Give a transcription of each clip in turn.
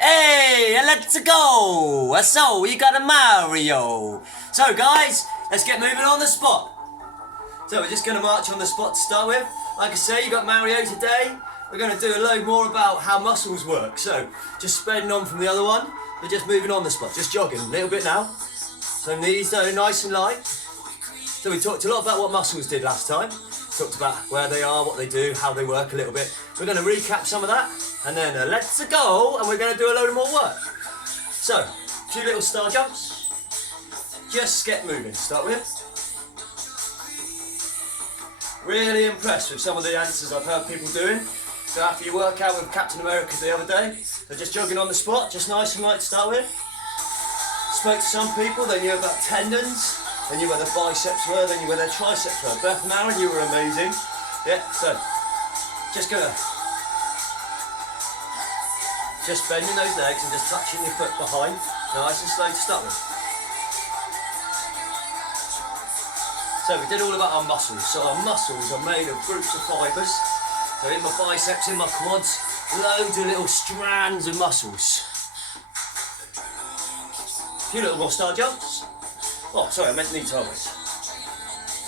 Hey, let's go! So, we got a Mario. So, guys, let's get moving on the spot. So, we're just going to march on the spot to start with. Like I say, you got Mario today. We're going to do a load more about how muscles work. So, just spreading on from the other one. We're just moving on the spot, just jogging a little bit now. So, knees are nice and light. So, we talked a lot about what muscles did last time. Talked about where they are, what they do, how they work a little bit. We're going to recap some of that, and then let's go, and we're going to do a load of more work. So, a few little star jumps. Just get moving, start with. Really impressed with some of the answers I've heard people doing. So after you work out with Captain America the other day, they're just jogging on the spot, just nice and light to start with. Spoke to some people, they knew about tendons. They knew where their biceps were, they knew where their triceps were. Beth and Aaron, you were amazing. Yeah, so, just bending those legs and just touching your foot behind, nice and slow to start with. So we did all about our muscles. So our muscles are made of groups of fibres. So in my biceps, in my quads, loads of little strands of muscles. A few little more star jumps. Oh, sorry, I meant knee elbows.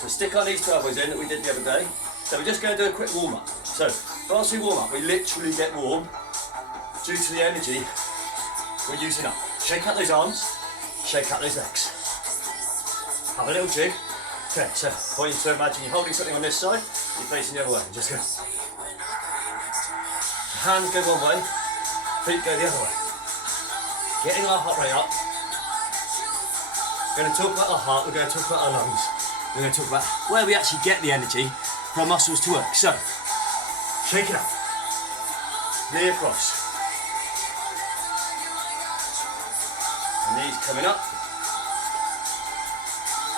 So stick our knees to elbows in that we did the other day. So we're just going to do a quick warm up. So whilst we warm up, we literally get warm due to the energy we're using up. Shake out those arms, shake out those legs. Have a little jig. Okay, so I want you to imagine you're holding something on this side, you're facing the other way. Just go. Hands go one way, feet go the other way. Getting our heart rate up. We're going to talk about our heart, we're going to talk about our lungs. We're going to talk about where we actually get the energy for our muscles to work. So, shake it up. Knee across. Knees coming up.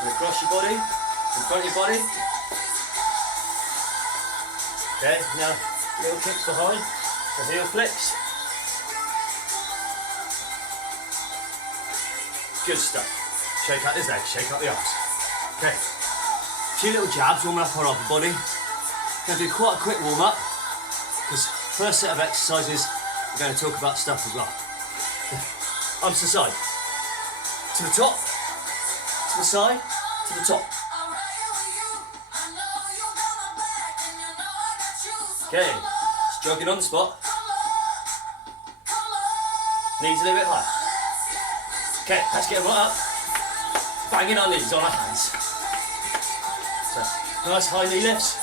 And across your body, in front of your body. Okay, now little kicks behind, so heel flicks. Good stuff. Shake out his legs, shake out the arms. Okay, a few little jabs warming up our upper body. Going to do quite a quick warm up, because first set of exercises, we're going to talk about stuff as well. Arms to the side, to the top, to the side, to the top. Okay, just jogging on the spot. Knees a little bit high. Okay, let's get right up. Banging our knees on our hands. So, nice high knee lifts.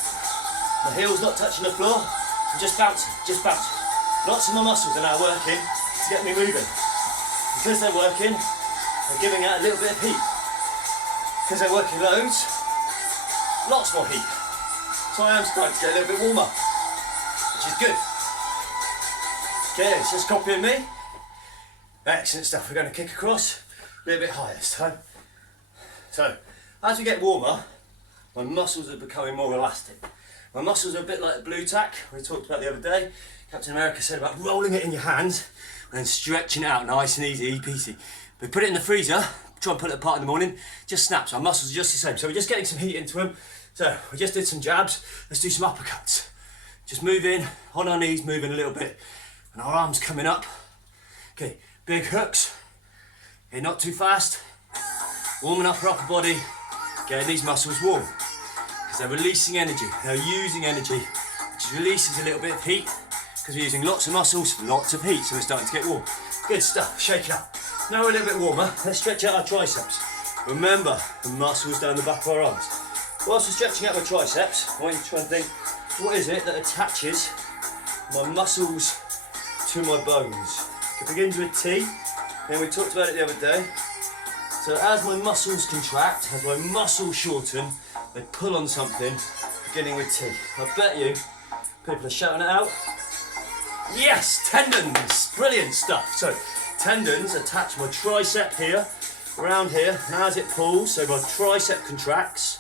My heels not touching the floor. I'm just bouncing, just bouncing. Lots of my muscles are now working to get me moving. Because they're working, they're giving out a little bit of heat. Because they're working loads, lots more heat. So I am starting to get a little bit warmer, which is good. Okay, it's just copying me. Excellent stuff. We're going to kick across a little bit higher this time. So, as we get warmer, my muscles are becoming more elastic. My muscles are a bit like the blue tack we talked about the other day. Captain America said about rolling it in your hand and then stretching it out nice and easy, peasy. We put it in the freezer, try and pull it apart in the morning, just snaps. Our muscles are just the same. So we're just getting some heat into them. So we just did some jabs, let's do some uppercuts. Just moving, on our knees, moving a little bit. And our arms coming up. Okay, big hooks. Okay, not too fast. Warming up our upper body, getting these muscles warm. Because they're releasing energy, they're using energy, which releases a little bit of heat. Because we're using lots of muscles, lots of heat, so we're starting to get warm. Good stuff, shake it up. Now we're a little bit warmer, let's stretch out our triceps. Remember, the muscles down the back of our arms. Whilst we're stretching out my triceps, I want you to try and think, what is it that attaches my muscles to my bones? It begins with T, and we talked about it the other day. So as my muscles contract, as my muscles shorten, they pull on something, beginning with T. I bet you, people are shouting it out. Yes, tendons, brilliant stuff. So tendons attach my tricep here, around here, and as it pulls, so my tricep contracts,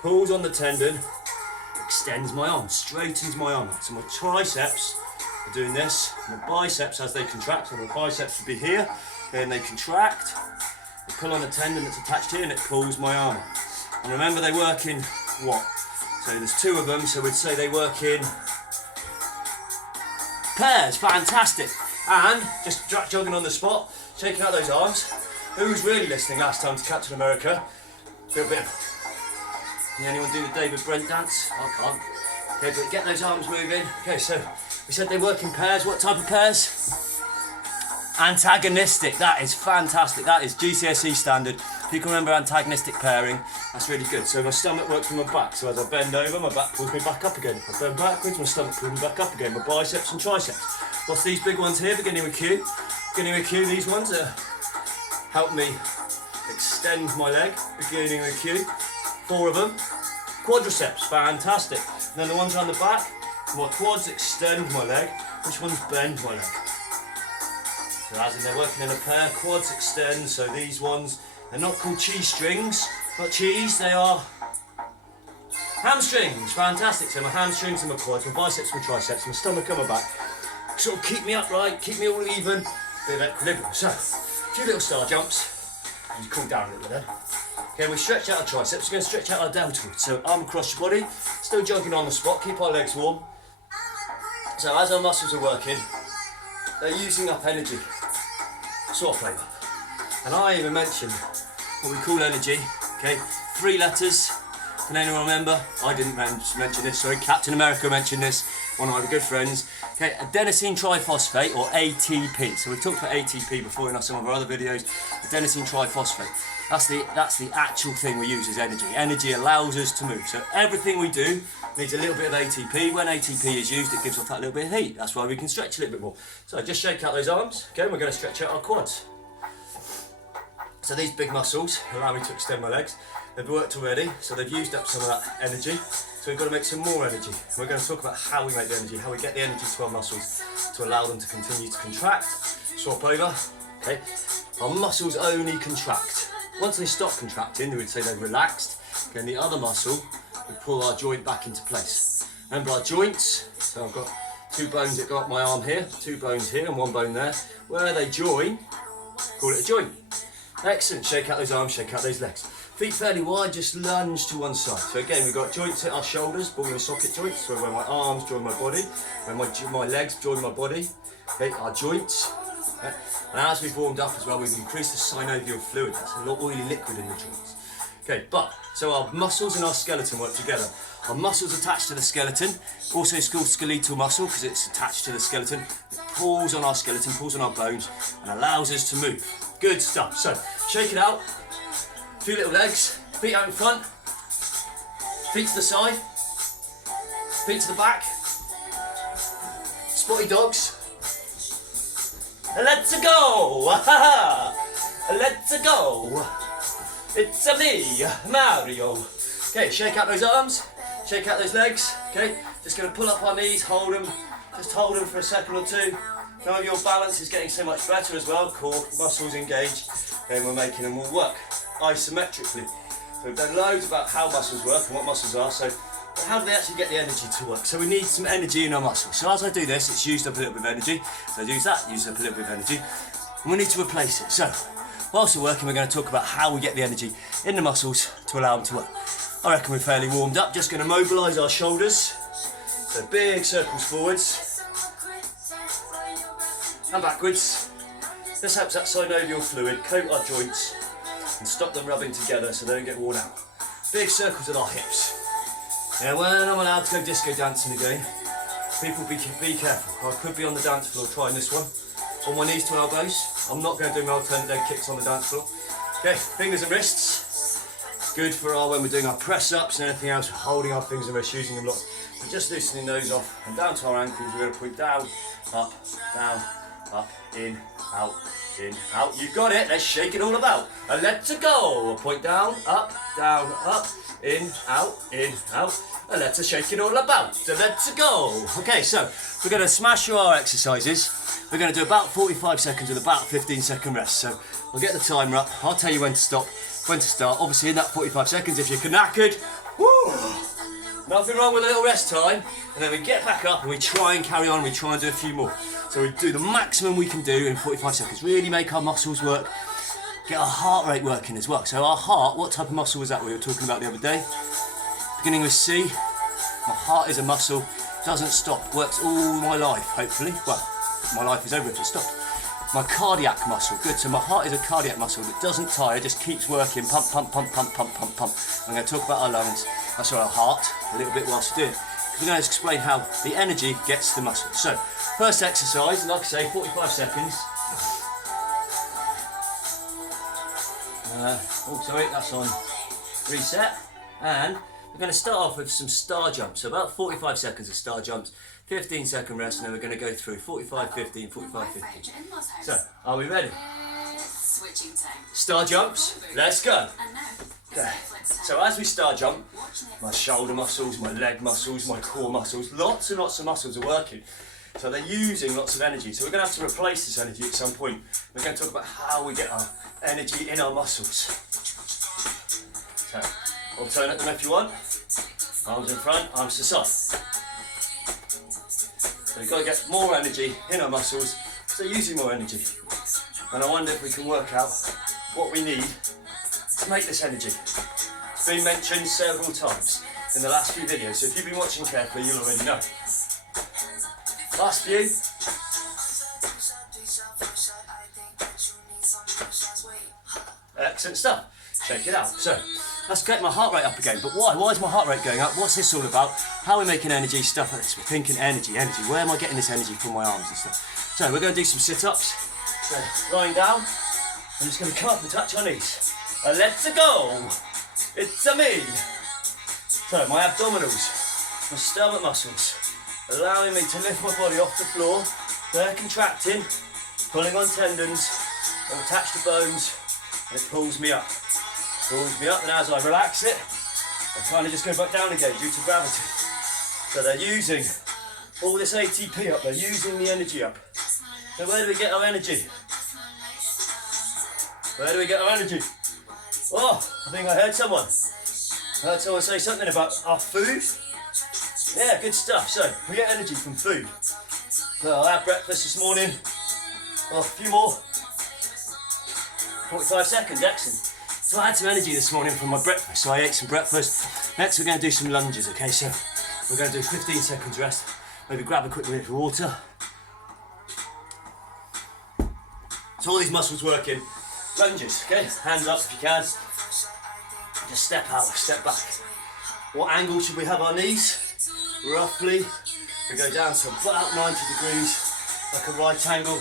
pulls on the tendon, extends my arm, straightens my arm. So my triceps are doing this, my biceps as they contract, so my biceps would be here, then they contract, they pull on a tendon that's attached here and it pulls my arm up. And remember they work in what? So there's two of them, so we'd say they work in pairs, fantastic. And just jogging on the spot, shaking out those arms. Who was really listening last time to Captain America? Feel a bit of... Can anyone do the David Brent dance? I can't. Okay, but get those arms moving. Okay, so we said they work in pairs. What type of pairs? Antagonistic. That is fantastic. That is GCSE standard. If you can remember antagonistic pairing, that's really good. So my stomach works from my back. So as I bend over, my back pulls me back up again. If I bend backwards, my stomach pulls me back up again. My biceps and triceps. What's these big ones here? Beginning with Q. Beginning with Q, these ones help me extend my leg. Beginning with Q. 4 of them. Quadriceps, fantastic. And then the ones around the back, my quads extend my leg. Which ones bend my leg? So as in they're working in a pair, quads extend. So these ones, they're not called cheese strings. Not cheese, they are hamstrings. Fantastic. So my hamstrings and my quads, my biceps, my triceps, my stomach and my back. Sort of keep me upright, keep me all even. Bit of equilibrium. So, a few little star jumps. And you cool down a little bit then. Okay, we stretch out our triceps, we're going to stretch out our deltoids. So arm across your body, still jogging on the spot, keep our legs warm. So as our muscles are working, they're using up energy. Swap over. And I even mentioned what we call energy, okay? 3 letters. Can anyone remember? I didn't mention this, sorry. Captain America mentioned this, one of my good friends. Okay, adenosine triphosphate, or ATP. So we've talked about ATP before in some of our other videos. Adenosine triphosphate. That's the actual thing we use as energy. Energy allows us to move. So everything we do needs a little bit of ATP. When ATP is used, it gives off that little bit of heat. That's why we can stretch a little bit more. So just shake out those arms. Okay, we're going to stretch out our quads. So these big muscles allow me to extend my legs. They've worked already, so they've used up some of that energy. So we've got to make some more energy. We're going to talk about how we make the energy, how we get the energy to our muscles to allow them to continue to contract. Swap over. Okay, our muscles only contract. Once they stop contracting, we would say they've relaxed. Then the other muscle, we pull our joint back into place. Remember our joints, so I've got 2 bones that go up my arm here, 2 bones here and 1 bone there. Where they join, call it a joint. Excellent, shake out those arms, shake out those legs. Feet fairly wide, just lunge to one side. So again, we've got joints at our shoulders, ball and socket joints, so where my arms join my body, where my legs join my body. Okay, our joints. Okay. And as we've warmed up as well, we've increased the synovial fluid. That's a lot of oily liquid in the joints. Okay, so our muscles and our skeleton work together. Our muscles attached to the skeleton, also it's called skeletal muscle because it's attached to the skeleton. It pulls on our skeleton, pulls on our bones, and allows us to move. Good stuff. So, shake it out. 2 little legs, feet out in front, feet to the side, feet to the back, spotty dogs. Let's go! Let's go! It's a me, Mario. Okay, shake out those arms, shake out those legs. Okay, just going to pull up our knees, hold them, just hold them for a second or 2. Now your balance is getting so much better as well. Core muscles engaged, and we're making them all work isometrically. So we've done loads about how muscles work and what muscles are, so how do they actually get the energy to work? So we need some energy in our muscles. So as I do this, it's used up a little bit of energy. So I use that, use up a little bit of energy. And we need to replace it. So whilst we're working, we're going to talk about how we get the energy in the muscles to allow them to work. I reckon we're fairly warmed up. Just going to mobilise our shoulders. So big circles forwards and backwards. This helps that synovial fluid coat our joints and stop them rubbing together so they don't get worn out. Big circles at our hips. Now when I'm allowed to go disco dancing again, people be careful. I could be on the dance floor trying this one. On my knees to elbows. I'm not going to do my alternate leg kicks on the dance floor. Okay, fingers and wrists. Good for when we're doing our press ups and anything else, we're holding our fingers and wrists, using them lots. We're just loosening those off and down to our ankles. We're going to point down, up, in, out, in, out. You got it. Let's shake it all about. And let's go. Point down, up, in, out, and let's shake it all about. So let's go. Okay, so we're going to smash through our exercises. We're going to do about 45 seconds with about 15-second rest. So we'll get the timer up. I'll tell you when to stop, when to start. Obviously in that 45 seconds, if you're knackered, woo, nothing wrong with a little rest time. And then we get back up and we try and carry on. We try and do a few more. So we do the maximum we can do in 45 seconds. Really make our muscles work. Get our heart rate working as well. So our heart, what type of muscle was that we were talking about the other day? Beginning with C. My heart is a muscle. Doesn't stop. Works all my life, hopefully. Well, my life is over if it stopped. My cardiac muscle, good. So my heart is a cardiac muscle that doesn't tire, just keeps working, pump, pump, pump, pump, pump, pump, pump. I'm going to talk about our lungs, our heart, a little bit whilst doing it. We're going to explain how the energy gets to the muscle. So, first exercise, like I say, 45 seconds. Sorry, that's on reset. And we're going to start off with some star jumps. So about 45 seconds of star jumps, 15-second rest, and then we're going to go through 45, 15, 45, 15. So, are we ready? Star jumps, let's go. Okay. So as we star jump, my shoulder muscles, my leg muscles, my core muscles, lots and lots of muscles are working. So they're using lots of energy. So we're going to have to replace this energy at some point. We're going to talk about how we get our energy in our muscles. So, alternate them if you want. Arms in front, arms to side. So we've got to get more energy in our muscles, so using more energy. And I wonder if we can work out what we need to make this energy. It's been mentioned several times in the last few videos, so if you've been watching carefully, you'll already know. Last few. Excellent stuff. Shake it out. So, let's get my heart rate up again. But why? Why is my heart rate going up? What's this all about? How are we making energy? Stuff like this. We're thinking energy. Where am I getting this energy from my arms and stuff? So, we're going to do some sit-ups. So, lying down. I'm just going to come up and touch our knees. Let's go. It's a me. So, my abdominals, my stomach muscles, allowing me to lift my body off the floor. They're contracting, pulling on tendons, and attach to bones, and it pulls me up. Pulls me up, and as I relax it, I kind of just go back down again due to gravity. So they're using all this ATP up, they're using the energy up. So where do we get our energy? Where do we get our energy? Oh, I think I heard someone. I heard someone say something about our food. Yeah, good stuff. So, we get energy from food. So I had breakfast this morning. Oh, a few more. 45 seconds, excellent. So I had some energy this morning from my breakfast. So I ate some breakfast. Next we're going to do some lunges, okay? So we're going to do 15 seconds rest. Maybe grab a quick minute for water. So all these muscles working. Lunges, okay? Hands up if you can. Just step out, step back. What angle should we have our knees? Roughly, we go down to about 90 degrees, like a right angle.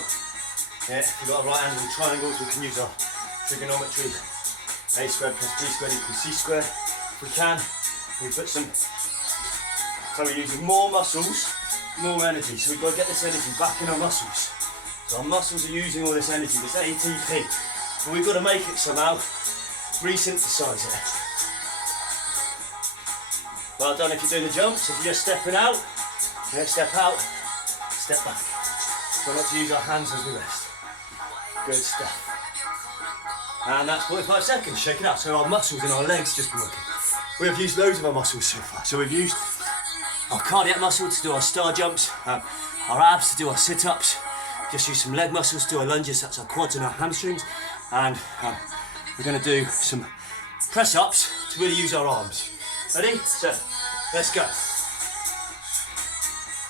Yeah, if you've got a right angle triangles, we can use our trigonometry. A squared plus B squared equals C squared. If we can, we put some, so we're using more muscles, more energy. So we've got to get this energy back in our muscles. So our muscles are using all this energy, this ATP. But we've got to make it somehow, resynthesize it. Well done if you're doing the jumps. If you're just stepping out, step out, step back. Try not to use our hands as we rest. Good stuff. And that's 45 seconds, shake it out. So our muscles in our legs just been working. We have used loads of our muscles so far. So we've used our cardiac muscle to do our star jumps, our abs to do our sit-ups, just use some leg muscles to do our lunges, that's our quads and our hamstrings. And we're going to do some press-ups to really use our arms. Ready? So, let's go.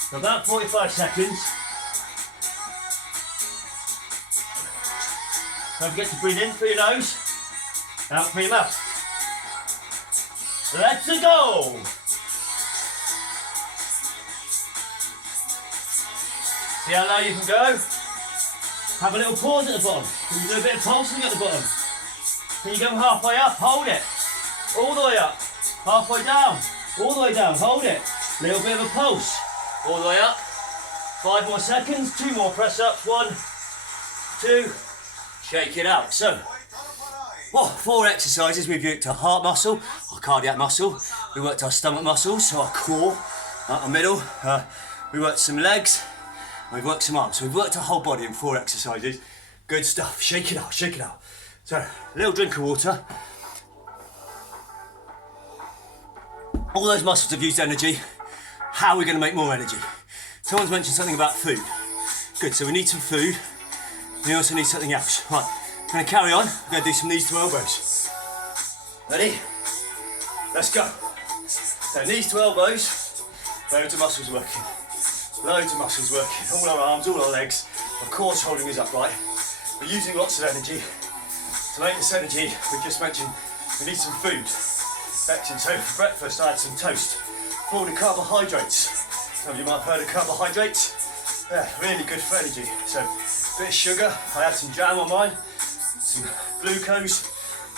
For about 45 seconds. Don't forget to breathe in through your nose, out through your mouth. Let's go! See how low you can go? Have a little pause at the bottom. Can you do a bit of pulsing at the bottom? Can you go halfway up? Hold it. All the way up. Halfway down. All the way down. Hold it. Little bit of a pulse. All the way up. 5 more seconds. 2 more press ups. 1, 2. Shake it out. So, 4 exercises. We've worked our heart muscle, our cardiac muscle. We worked our stomach muscles, so our core, our middle. We worked some legs. We've worked some arms. So we've worked our whole body in 4 exercises. Good stuff. Shake it out. Shake it out. So, a little drink of water. All those muscles have used energy. How are we going to make more energy? Someone's mentioned something about food. Good, so we need some food. We also need something else. Right, I'm going to carry on. We're going to do some knees to elbows. Ready? Let's go. So knees to elbows. Loads of muscles working. Loads of muscles working. All our arms, all our legs. my core's holding us upright. We're using lots of energy. To make this energy, we just mentioned we need some food. Excellent. So for breakfast I had some toast, full of carbohydrates. Some of you might have heard of carbohydrates. Yeah, really good for energy. So a bit of sugar, I had some jam on mine, some glucose.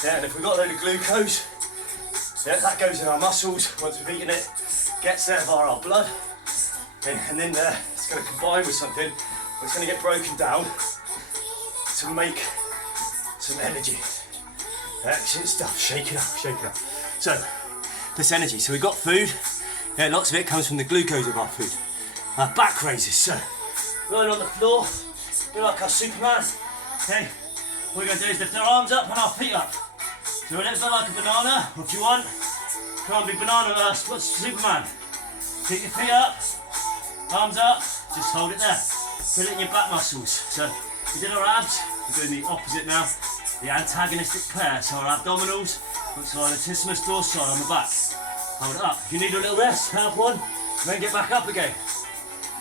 Yeah, and if we've got a load of glucose, yeah, that goes in our muscles once we've eaten it, gets there via our blood, and then it's going to combine with something that's going to get broken down to make some energy. Excellent stuff. Shake it up, shake it up. So, this energy. So we've got food. Yeah, lots of it comes from the glucose of our food. Our back raises. So, lying on the floor, we're like our Superman. Okay, what we're going to do is lift our arms up and our feet up. So a little bit like a banana, or if you want, can't be banana last. What's Superman? Keep your feet up, arms up, just hold it there. Feel it in your back muscles. So we did our abs, we're doing the opposite now. The antagonistic pair, so our abdominals, so our latissimus dorsi on the back. Hold it up. If you need a little rest, have one, and then get back up again.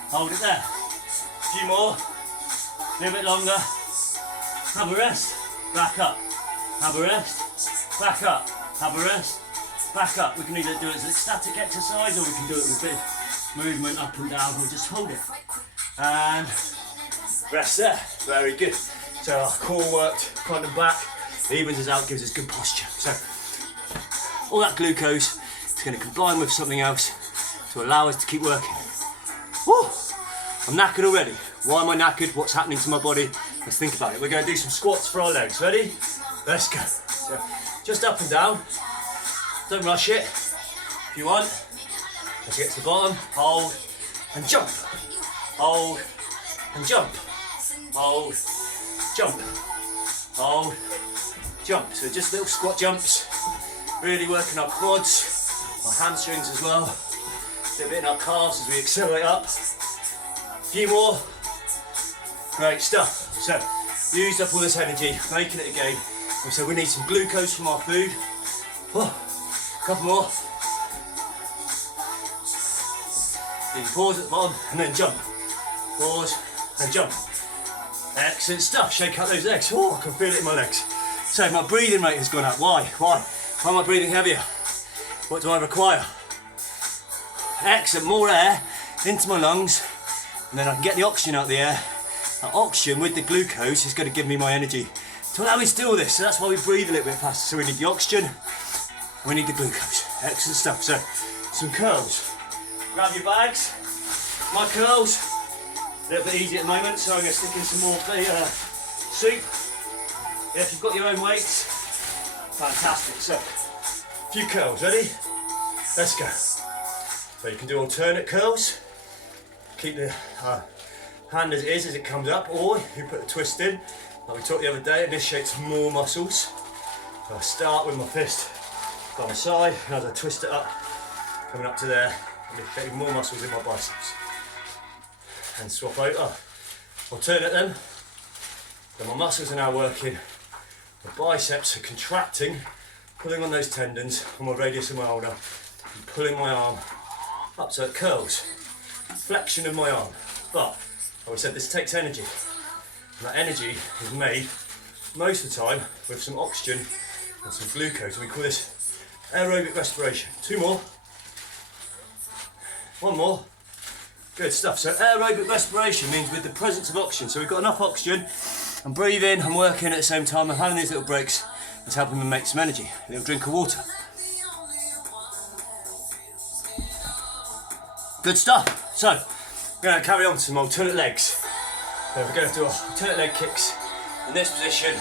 Hold it there. A few more, a little bit longer. Have a rest, back up. Have a rest, back up. Have a rest, back up. We can either do it as a static exercise, or we can do it with a bit of movement up and down, or just hold it. And rest there. Very good. So our core worked, front and back, evens us out, gives us good posture. So all that glucose is going to combine with something else to allow us to keep working. Woo! I'm knackered already. Why am I knackered? What's happening to my body? Let's think about it. We're going to do some squats for our legs. Ready? Let's go. So just up and down. Don't rush it. If you want, let's get to the bottom. Hold and jump. Hold and jump. Hold. Jump, hold, jump. So just little squat jumps, really working our quads, our hamstrings as well, a little bit in our calves as we accelerate up. A few more, great stuff. So used up all this energy, making it again. And so we need some glucose from our food. Oh, a couple more. Then pause at the bottom and then jump. Pause and jump. Excellent stuff. Shake out those legs. Oh, I can feel it in my legs. So my breathing rate has gone up. Why? Why am I breathing heavier? What do I require? Excellent. More air into my lungs, and then I can get the oxygen out of the air. That oxygen with the glucose is going to give me my energy to allow me to do all this. So that's why we breathe a little bit faster. So we need the oxygen, we need the glucose. Excellent stuff. So some curls. Grab your bags. My curls. A little bit easy at the moment, so I'm going to stick in some more soup. Yeah, if you've got your own weights, fantastic. So, a few curls, ready? Let's go. So you can do alternate curls. Keep the hand as it is as it comes up, or you put a twist in, like we talked the other day, initiates more muscles. So I start with my fist by my side, and as I twist it up, coming up to there, initiating more muscles in my biceps. And swap over, alternate them. Then my muscles are now working, my biceps are contracting, pulling on those tendons on my radius of my ulna, and pulling my arm up so it curls, flexion of my arm. But, like I said, this takes energy, and that energy is made most of the time with some oxygen and some glucose, and we call this aerobic respiration. Two more, one more. Good stuff. So aerobic respiration means with the presence of oxygen. So we've got enough oxygen. I'm breathing, I'm working at the same time. I'm having these little breaks. It's helping me make some energy. A little drink of water. Good stuff. So we're going to carry on to some alternate legs. So we're going to do alternate leg kicks in this position.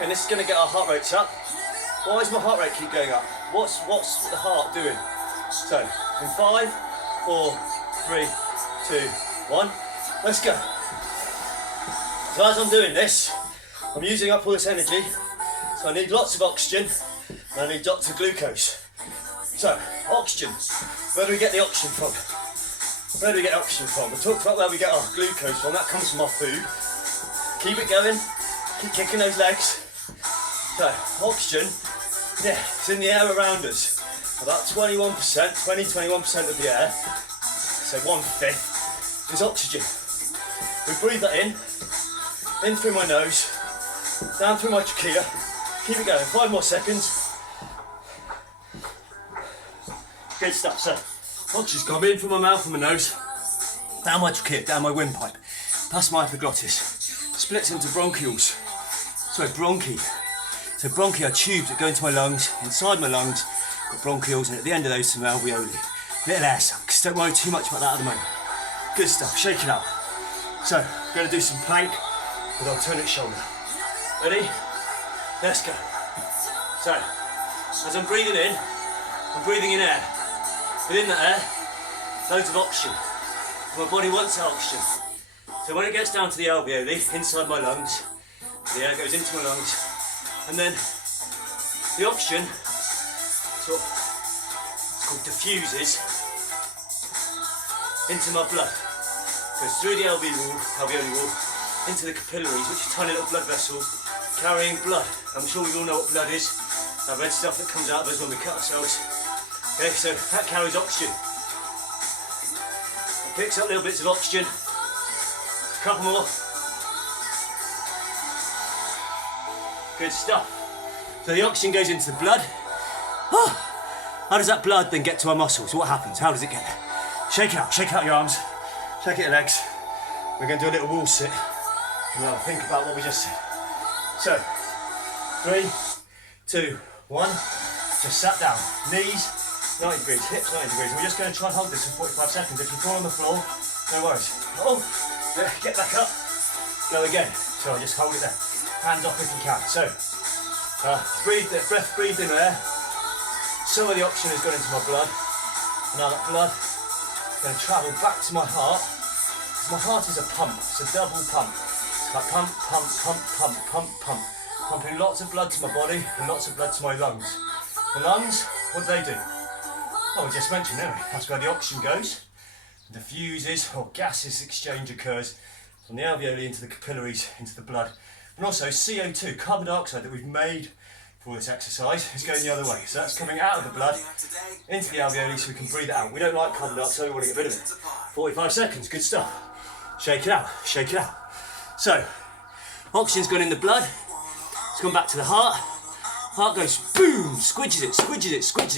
And this is going to get our heart rates up. Why does my heart rate keep going up? What's the heart doing? So in 5, 4, 3, 2, 1, let's go. So as I'm doing this, I'm using up all this energy, so I need lots of oxygen, and I need lots of glucose. So, oxygen, where do we get the oxygen from? Where do we get oxygen from? We talked about where we get our glucose from, that comes from our food. Keep it going, keep kicking those legs. So, oxygen, yeah, it's in the air around us. About 21%, 20-21% of the air, so 1/5 is oxygen. We breathe that in through my nose, down through my trachea. Keep it going, 5 more seconds. Good stuff. So, oxygen's coming in from my mouth and my nose, down my trachea, down my windpipe, past my epiglottis, splits into bronchioles. Sorry, bronchi. So bronchi are tubes that go into my lungs, inside my lungs, got bronchioles, and at the end of those some alveoli. Little air sacs. Don't worry too much about that at the moment. Good stuff, shake it out. So, I'm going to do some plank with alternate shoulder. Ready? Let's go. So, as I'm breathing in, I'm breathing in air. Within that air, loads of oxygen. My body wants that oxygen. So when it gets down to the alveoli, inside my lungs, the air goes into my lungs, and then the oxygen sort of, it's called diffuses into my blood. Goes through the alveoli wall, into the capillaries, which are tiny little blood vessels carrying blood. I'm sure we all know what blood is. That red stuff that comes out of us when we cut ourselves. Okay, so that carries oxygen. It picks up little bits of oxygen. A couple more. Good stuff. So the oxygen goes into the blood. How does that blood then get to our muscles? What happens? How does it get there? Shake out your arms. Shake your legs. We're going to do a little wall sit and then think about what we just said. So, 3, 2, 1. Just sat down. Knees 90 degrees, hips 90 degrees. We're just going to try and hold this for 45 seconds. If you fall on the floor, no worries. Oh, yeah, get back up. Go again. So just hold it there. Hands off if you can. So, breath breathed in air. Some of the oxygen has gone into my blood. Now that blood is going to travel back to my heart. My heart is a pump, it's a double pump. It's like pump, pump, pump, pump, pump, pump. Pumping lots of blood to my body and lots of blood to my lungs. The lungs, what do they do? Oh, we just mentioned, didn't we? That's where the oxygen goes. The diffuses or gases exchange occurs from the alveoli into the capillaries, into the blood. And also CO2, carbon dioxide that we've made for this exercise is going the other way. So that's coming out of the blood into the alveoli so we can breathe it out. We don't like carbon dioxide, we want to get rid of it. 45 seconds, good stuff. Shake it out, shake it out. So, oxygen's gone in the blood, it's gone back to the heart. Heart goes boom, squidges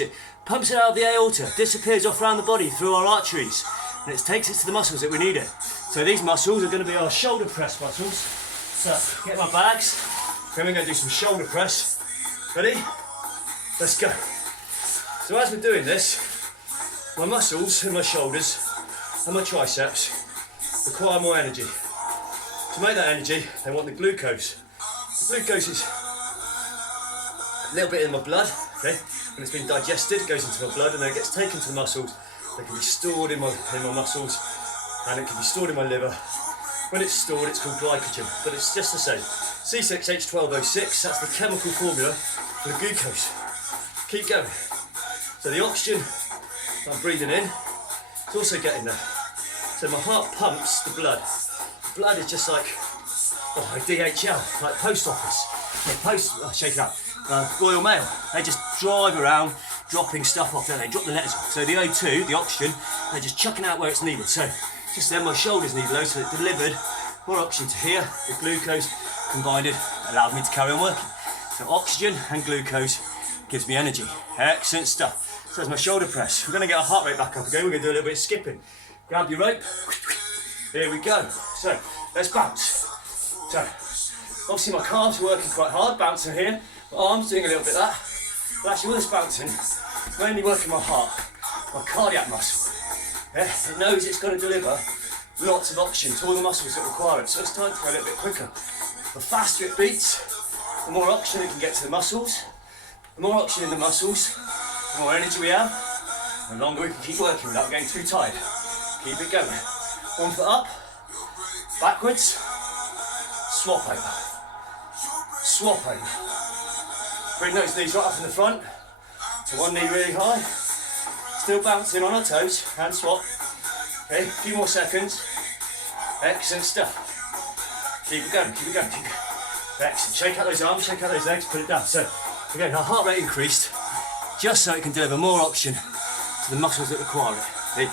it, pumps it out of the aorta, disappears off around the body through our arteries, and it takes it to the muscles that we need it. So these muscles are going to be our shoulder press muscles. So, get my bags, then we're going to do some shoulder press. Ready? Let's go. So as we're doing this, my muscles in my shoulders and my triceps require more energy. To make that energy, they want the glucose. The glucose is a little bit in my blood, okay? When it's been digested, it goes into my blood and then it gets taken to the muscles. It can be stored in my muscles and it can be stored in my liver. When it's stored, it's called glycogen, but it's just the same. C6H12O6, that's the chemical formula for the glucose. Keep going. So the oxygen I'm breathing in, it's also getting there. So my heart pumps the blood. The blood is just like DHL, like post office. Shake it out. Royal Mail. They just drive around dropping stuff off there. They drop the letters off. So the O2, the oxygen, they're just chucking out where it's needed. So just then my shoulders need low, so it delivered more oxygen to here. The glucose combined it allowed me to carry on working. So oxygen and glucose gives me energy. Excellent stuff. So there's my shoulder press. We're going to get our heart rate back up again. We're going to do a little bit of skipping. Grab your rope. Here we go. So let's bounce. So obviously my calves are working quite hard, bouncing here. My arms doing a little bit of that. But actually all this bouncing, mainly working my heart, my cardiac muscle. Yeah, it knows it's going to deliver lots of oxygen to all the muscles that require it. So it's time to go a little bit quicker. The faster it beats, the more oxygen it can get to the muscles. The more oxygen in the muscles, the more energy we have, the longer we can keep working without getting too tired. Keep it going. 1 foot up, backwards, swap over. Swap over. Bring those knees right up in the front. So one knee really high. Still bouncing on our toes, and swap. Okay, a few more seconds. Excellent stuff. Keep it going, keep it going, keep it going. Excellent. Shake out those arms, shake out those legs, put it down. So again, our heart rate increased just so it can deliver more oxygen to the muscles that require it. Okay.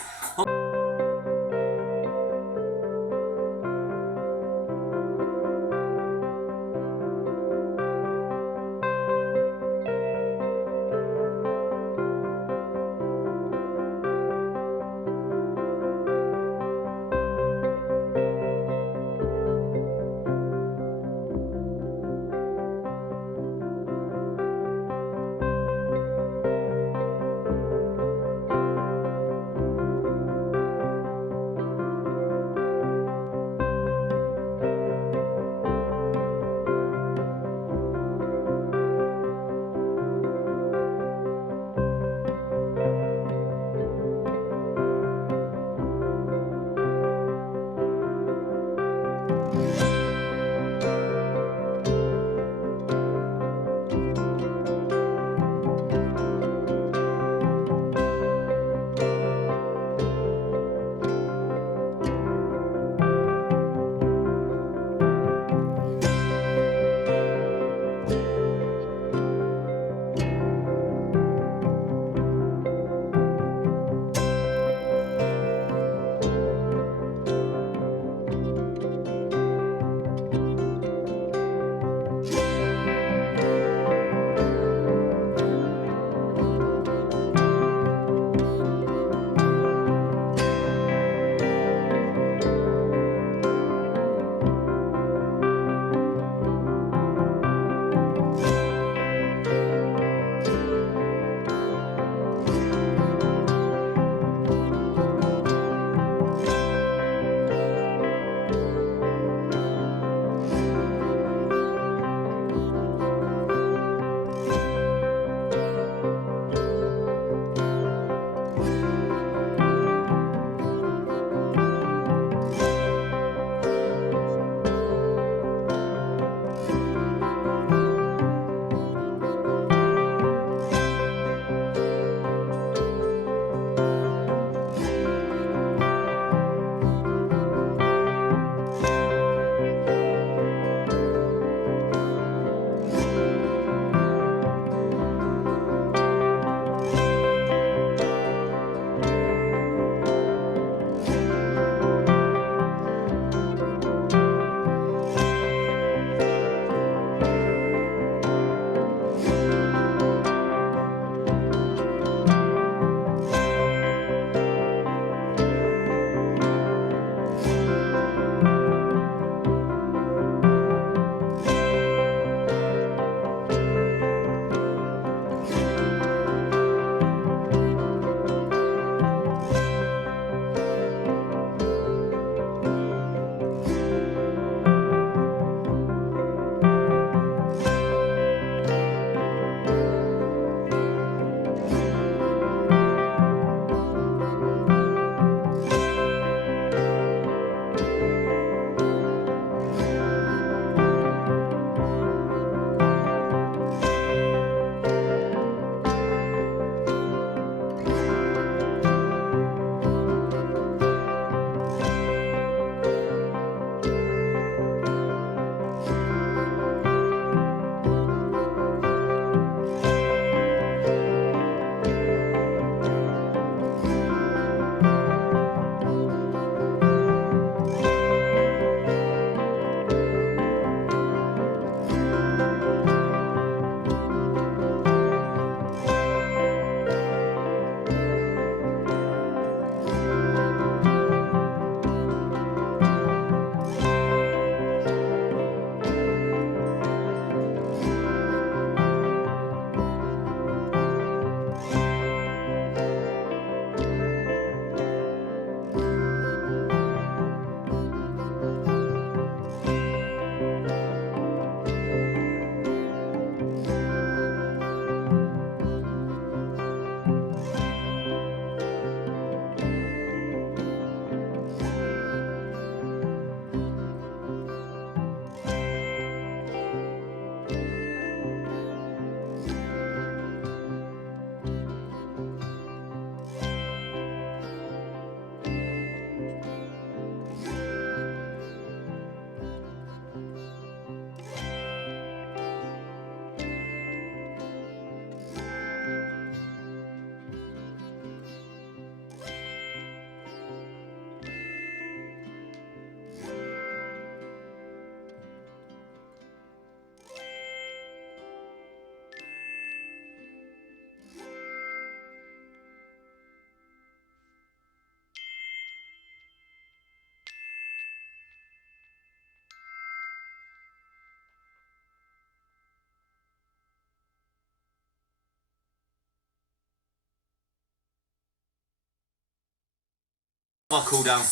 our cool down.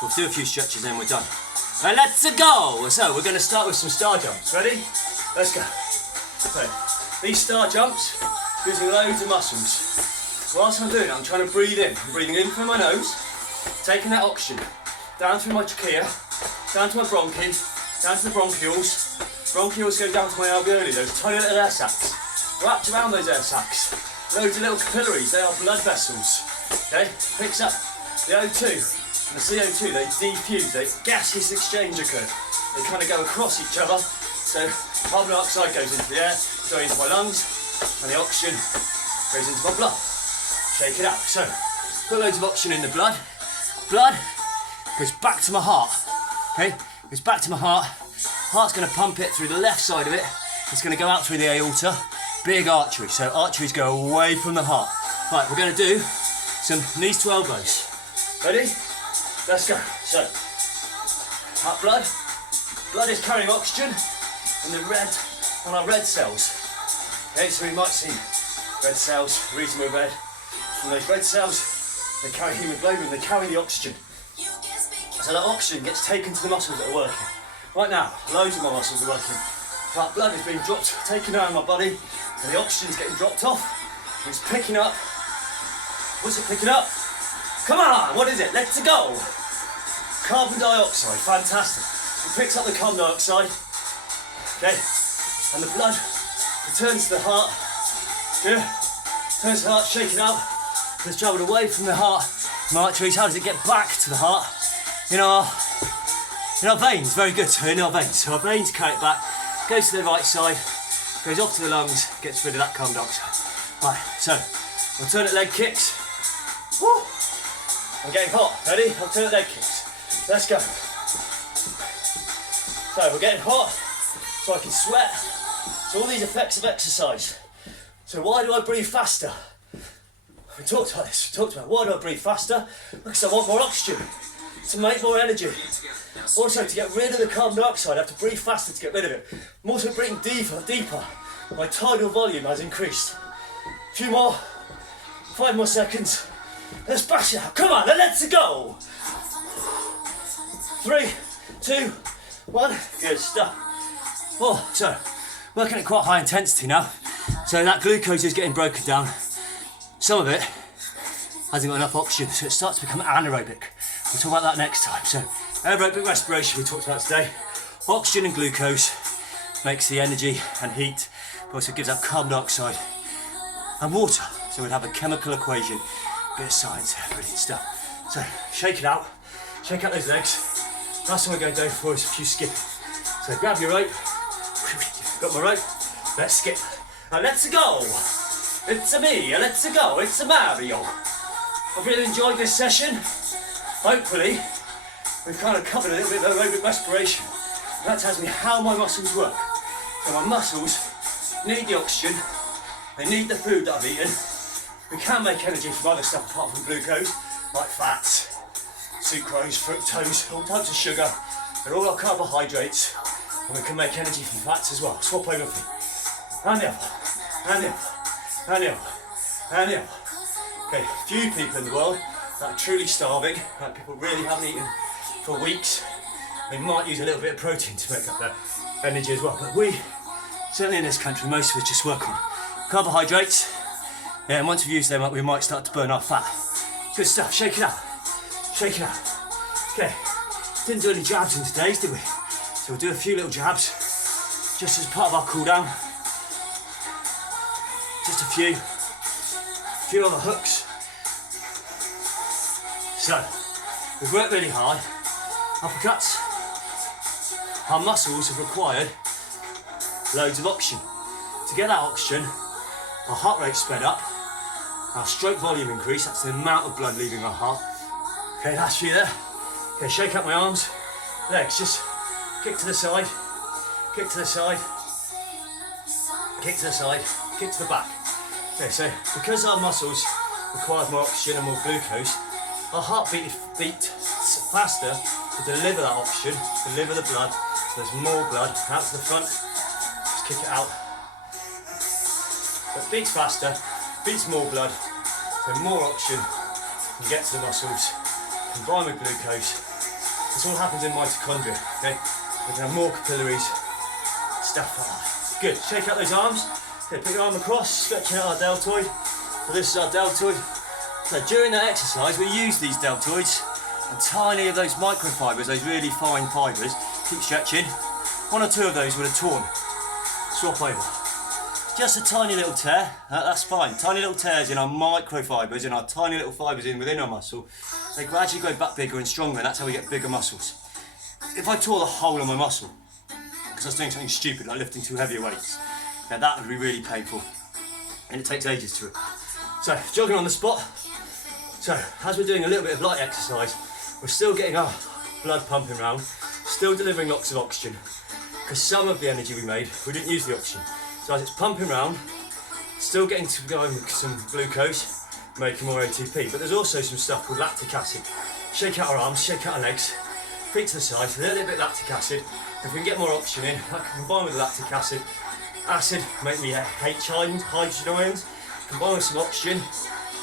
We'll do a few stretches and then we're done. Right, let's go! So we're going to start with some star jumps. Ready? Let's go. Okay. These star jumps, using loads of muscles. Whilst I'm doing it, I'm trying to breathe in. I'm breathing in through my nose, taking that oxygen down through my trachea, down to my bronchi, down to the bronchioles. Bronchioles go down to my alveoli, those tiny little air sacs. Wrapped around those air sacs, loads of little capillaries, they are blood vessels. Okay, picks up the O2 and the CO2, they diffuse, they gaseous exchange occur. They kind of go across each other, so carbon dioxide goes into the air, goes into my lungs, and the oxygen goes into my blood. Shake it out. So, put loads of oxygen in the blood. Blood goes back to my heart. Okay, goes back to my heart. Heart's going to pump it through the left side of it. It's going to go out through the aorta. Big artery. So arteries go away from the heart. Right, we're going to do some knees to elbows. Ready? Let's go. So, heart blood. Blood is carrying oxygen and the red on our red cells. Okay, so we might see red cells. The reason we're red, from those red cells, they carry hemoglobin, they carry the oxygen. So that oxygen gets taken to the muscles that are working. Right now, loads of my muscles are working. That blood is being dropped, taken out of my body, and the oxygen's getting dropped off. And it's picking up. What's it picking up? Come on, what is it? Let's go! Carbon dioxide, fantastic. It picks up the carbon dioxide, okay, and the blood returns to the heart. Good. Turns to the heart, shake it up. It's travelled away from the heart, from the arteries. How does it get back to the heart? In our veins, very good, so in our veins. So our veins carry it back, goes to the right side, goes off to the lungs, gets rid of that carbon dioxide. Right, so, alternate leg kicks. Woo! I'm getting hot, ready? Alternate leg kicks. Let's go. So we're getting hot, so I can sweat. So all these effects of exercise. So why do I breathe faster? We talked about this, why do I breathe faster? Because I want more oxygen, to make more energy. Also, to get rid of the carbon dioxide, I have to breathe faster to get rid of it. I'm also breathing deeper. My tidal volume has increased. A few more, 5 more seconds. Let's bash it out, come on, let's go! 3, 2, 1, good stuff. Oh, so, working at quite high intensity now. So that glucose is getting broken down. Some of it hasn't got enough oxygen, so it starts to become anaerobic. We'll talk about that next time. So, aerobic respiration we talked about today. Oxygen and glucose makes the energy and heat, but also gives out carbon dioxide and water. So we'd have a chemical equation. Bit of science there, brilliant stuff. So, shake it out. Shake out those legs. Last thing we're going to do for is a few skipping. So grab your rope. Got my rope. Let's skip. Now let's go. It's a me, let's go. It's a Mario. I've really enjoyed this session. Hopefully, we've kind of covered a little bit of aerobic respiration. That tells me how my muscles work. So my muscles need the oxygen. They need the food that I've eaten. We can make energy from other stuff apart from glucose, like fats, sucrose, fructose, all types of sugar. They're all our carbohydrates, and we can make energy from fats as well. Swap over feet. And the other, and the other, and the other, and the other. Okay, few people in the world that are truly starving, like people really haven't eaten for weeks. They might use a little bit of protein to make up their energy as well. But we, certainly in this country, most of us just work on carbohydrates. Yeah, and once we've used them up, we might start to burn our fat. Good stuff, shake it out. Shake it out. Okay, didn't do any jabs in today's, did we? So we'll do a few little jabs, just as part of our cool down. Just a few other hooks. So, we've worked really hard. Uppercuts. Our muscles have required loads of oxygen. To get that oxygen, our heart rate sped up, our stroke volume increased, that's the amount of blood leaving our heart. Okay, last few there. Okay, shake up my arms, legs, just kick to the side, kick to the side, kick to the side, kick to the back. Okay, so because our muscles require more oxygen and more glucose, our heartbeat beats faster to deliver that oxygen, deliver the blood, so there's more blood out to the front, just kick it out. So it beats faster, beats more blood, so more oxygen can get to the muscles, combined with glucose. This all happens in mitochondria, okay? We can have more capillaries, stuff like that. Good, shake out those arms. Okay, put your arm across, stretching out our deltoid. So this is our deltoid. So during that exercise, we use these deltoids and tiny of those microfibers, those really fine fibers. Keep stretching. One or two of those would have torn. Swap over. Just a tiny little tear, that's fine. Tiny little tears in our microfibers, in our tiny little fibers within our muscle. They gradually go back bigger and stronger, and that's how we get bigger muscles. If I tore the whole of my muscle, because I was doing something stupid like lifting too heavy weights, now that would be really painful, and it takes ages to it. So, jogging on the spot. So, as we're doing a little bit of light exercise, we're still getting our blood pumping around, still delivering lots of oxygen, because some of the energy we made, we didn't use the oxygen. So as it's pumping around, still getting to go with some glucose, making more ATP, but there's also some stuff called lactic acid. Shake out our arms, shake out our legs, feet to the side, a little bit of lactic acid. If we can get more oxygen in, that can combine with the lactic acid. Acid make me hydrogen ions, combine with some oxygen,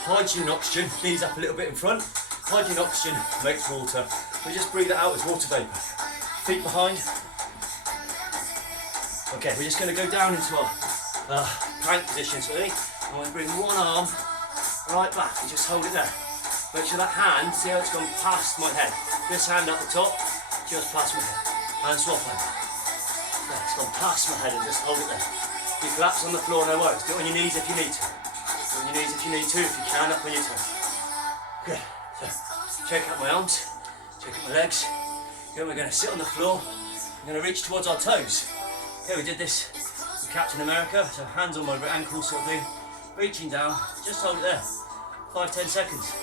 hydrogen and oxygen, knees up a little bit in front, hydrogen and oxygen makes water. We just breathe it out as water vapour. Feet behind. Okay, we're just going to go down into our plank position, sorry. I'm going to bring one arm right back and just hold it there. Make sure that hand, see how it's gone past my head. This hand up the top, just past my head. And swap over. Yeah, it's gone past my head and just hold it there. If you collapse on the floor, no worries. Do it on your knees if you need to. Do it on your knees if you need to, if you can, up on your toes. Okay, so shake out my arms, shake out my legs. Then we're going to sit on the floor. We're going to reach towards our toes. Okay, we did this with Captain America, so hands on my ankles sort of thing, reaching down, just hold it there, 5-10 seconds,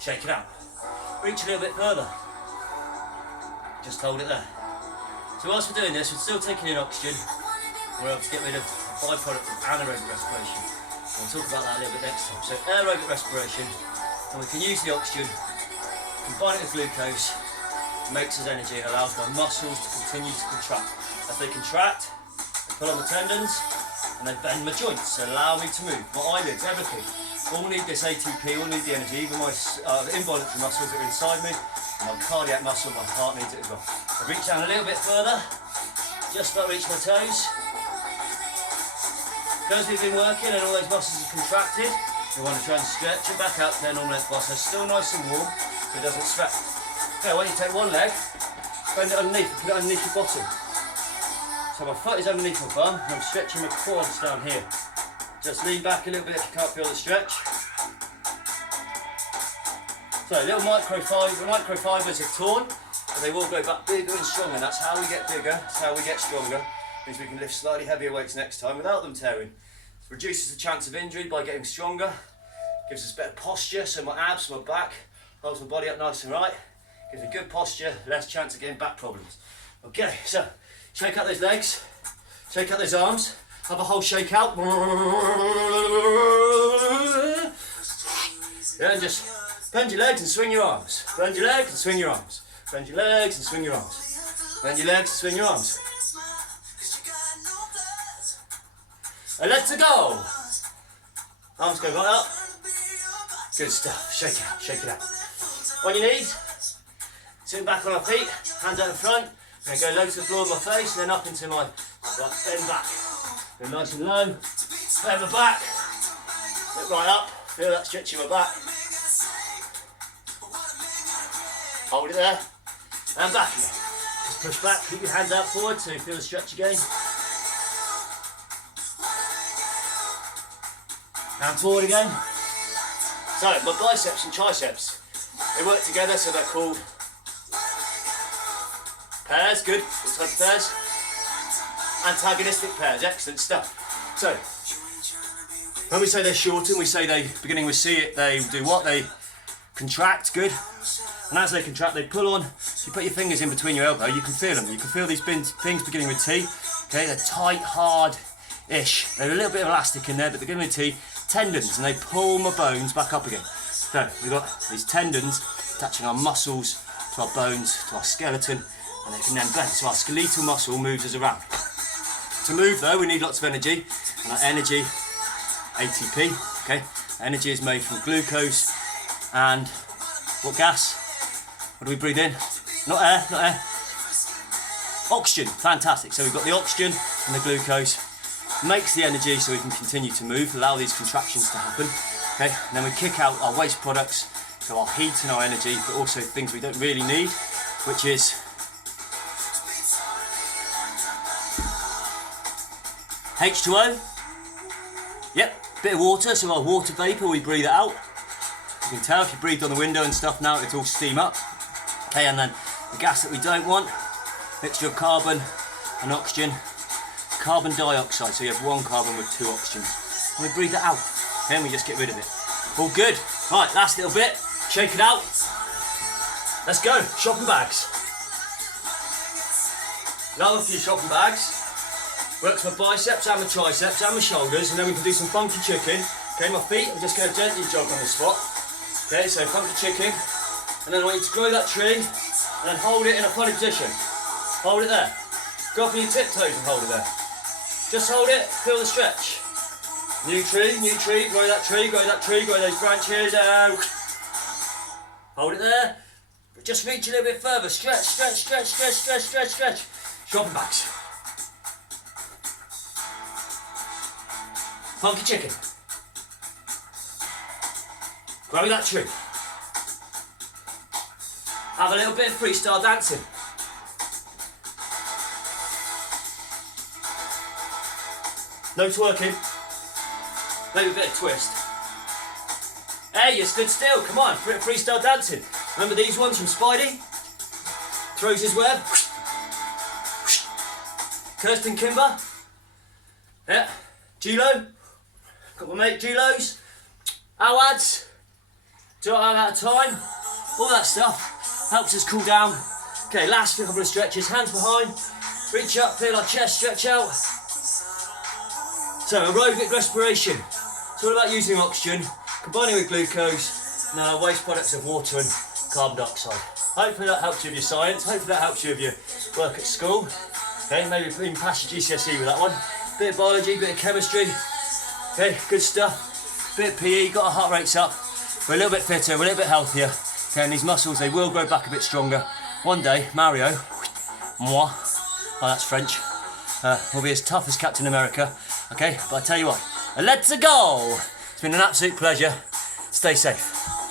shake it out, reach a little bit further, just hold it there. So whilst we're doing this, we're still taking in oxygen, we're able to get rid of the byproduct of anaerobic respiration. We'll talk about that a little bit next time. So aerobic respiration, and we can use the oxygen, combine it with glucose, makes us energy, and allows my muscles to continue to contract. As they contract, they pull on the tendons and they bend my joints, so allow me to move. My eyelids, everything. All need this ATP, all need the energy, even my involuntary muscles that are inside me, and my cardiac muscle, my heart needs it as well. So reach down a little bit further, just about reach my toes. Because we've been working and all those muscles are contracted, we want to try and stretch it back out to their normal length bar, so still nice and warm, so it doesn't stretch. Okay, when you take one leg, bend it underneath, put it underneath your bottom. So my foot is underneath my bum, and I'm stretching my quads down here. Just lean back a little bit if you can't feel the stretch. So little microfibers are torn, but they will go back bigger and stronger. That's how we get bigger, that's how we get stronger. Means we can lift slightly heavier weights next time without them tearing. It reduces the chance of injury by getting stronger. Gives us better posture, so my abs, my back, holds my body up nice and right. Gives me good posture, less chance of getting back problems. Okay, so shake out those legs, shake out those arms, have a whole shake out. Then just bend your legs and swing your arms. Bend your legs and swing your arms. Bend your legs and swing your arms. Bend your legs and swing your arms. And let's go. Arms go right up. Good stuff. Shake it out, shake it out. On your knees, sitting back on our feet, hands out in front. I'm going to go low to the floor of my face and then up into my bend back. Go nice and low, bend my back, look right up, feel that stretch in my back. Hold it there, and back again. Just push back, keep your hands out forward so you feel the stretch again. And forward again. So, my biceps and triceps, they work together, so they're called pairs. Good. What type of pairs? Antagonistic pairs. Excellent stuff. So, when we say they shorten, we say they, beginning with C, they do what? They contract. Good. And as they contract, they pull on. If you put your fingers in between your elbow, you can feel them. You can feel these things beginning with T. Okay, they're tight, hard-ish. They're a little bit of elastic in there, but beginning with T, tendons, and they pull my bones back up again. So we've got these tendons attaching our muscles to our bones, to our skeleton, and they can then bend. So our skeletal muscle moves us around. To move though, we need lots of energy, and that energy, ATP, okay? Energy is made from glucose and what gas? What do we breathe in? Not air, not air. Oxygen, fantastic. So we've got the oxygen and the glucose. Makes the energy so we can continue to move, allow these contractions to happen. Okay, and then we kick out our waste products, so our heat and our energy, but also things we don't really need, which is H2O. Yep, bit of water, so our water vapour, we breathe it out. You can tell if you breathed on the window and stuff now, it's all steam up. Okay, and then the gas that we don't want, mixture of carbon and oxygen. Carbon dioxide, so you have one carbon with two oxygens. And we breathe it out, okay, and we just get rid of it. All good. Right, last little bit, shake it out. Let's go, shopping bags. Another few shopping bags. Works my biceps and my triceps and my shoulders, and then we can do some funky chicken. Okay, my feet, I'm just going to gently jog on the spot. Okay, so funky chicken. And then I want you to grow that tree, and then hold it in a funny position. Hold it there. Go up on your tiptoes and hold it there. Just hold it, feel the stretch. New tree, grow that tree, grow that tree, grow those branches. Hold it there. Just reach a little bit further. Stretch, stretch, stretch, stretch, stretch, stretch, stretch. Shopping bags. Funky chicken. Grow that tree. Have a little bit of freestyle dancing. No twerking. Maybe a bit of twist. Hey, you stood still. Come on, freestyle dancing. Remember these ones from Spidey? Throws his web. Kirsten Kimber. Yeah. G-Lo. Got my mate G-Lo's. Awads. Do it out of time. All that stuff helps us cool down. Okay, last couple of stretches. Hands behind. Reach up, feel our chest stretch out. So, aerobic respiration. It's all about using oxygen, combining with glucose, and our waste products of water and carbon dioxide. Hopefully that helps you with your science, hopefully that helps you with your work at school. Okay, maybe even pass your GCSE with that one. Bit of biology, bit of chemistry. Okay, good stuff. Bit of PE, got our heart rates up. We're a little bit fitter, we're a little bit healthier. Okay, and these muscles, they will grow back a bit stronger. One day, Mario, moi, oh that's French, will be as tough as Captain America. Okay, but I tell you what, let's go! It's been an absolute pleasure. Stay safe.